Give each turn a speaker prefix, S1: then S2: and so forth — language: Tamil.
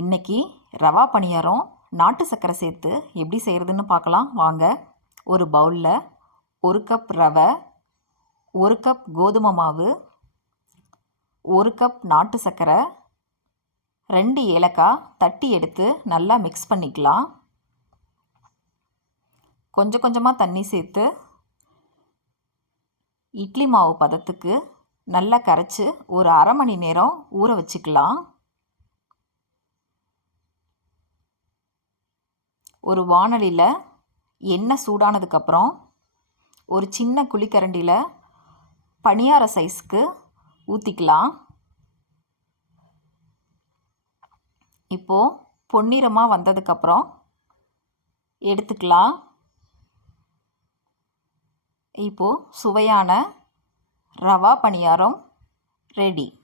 S1: இன்றைக்கி ரவா பணியாரம் நாட்டு சர்க்கரை சேர்த்து எப்படி செய்கிறதுன்னு பார்க்கலாம். வாங்க ஒரு பவுலில் ஒரு கப் ரவை ஒரு கப் கோதுமை மாவு ஒரு கப் நாட்டு சர்க்கரை ரெண்டு ஏலக்காய் தட்டி எடுத்து நல்லா மிக்ஸ் பண்ணிக்கலாம். கொஞ்சம் கொஞ்சமாக தண்ணி சேர்த்து இட்லி மாவு பதத்துக்கு நல்லா கரைச்சி ஒரு அரை மணி நேரம் ஊற வச்சுக்கலாம். ஒரு வானலியில் எண்ணெய் சூடானதுக்கப்புறம் ஒரு சின்ன குழிக்கரண்டியில் பணியார சைஸ்க்கு ஊற்றிக்கலாம் இப்போது பொன்னிறமாக வந்ததுக்கப்புறம் எடுத்துக்கலாம். இப்போது சுவையான ரவா பணியாரம் ரெடி.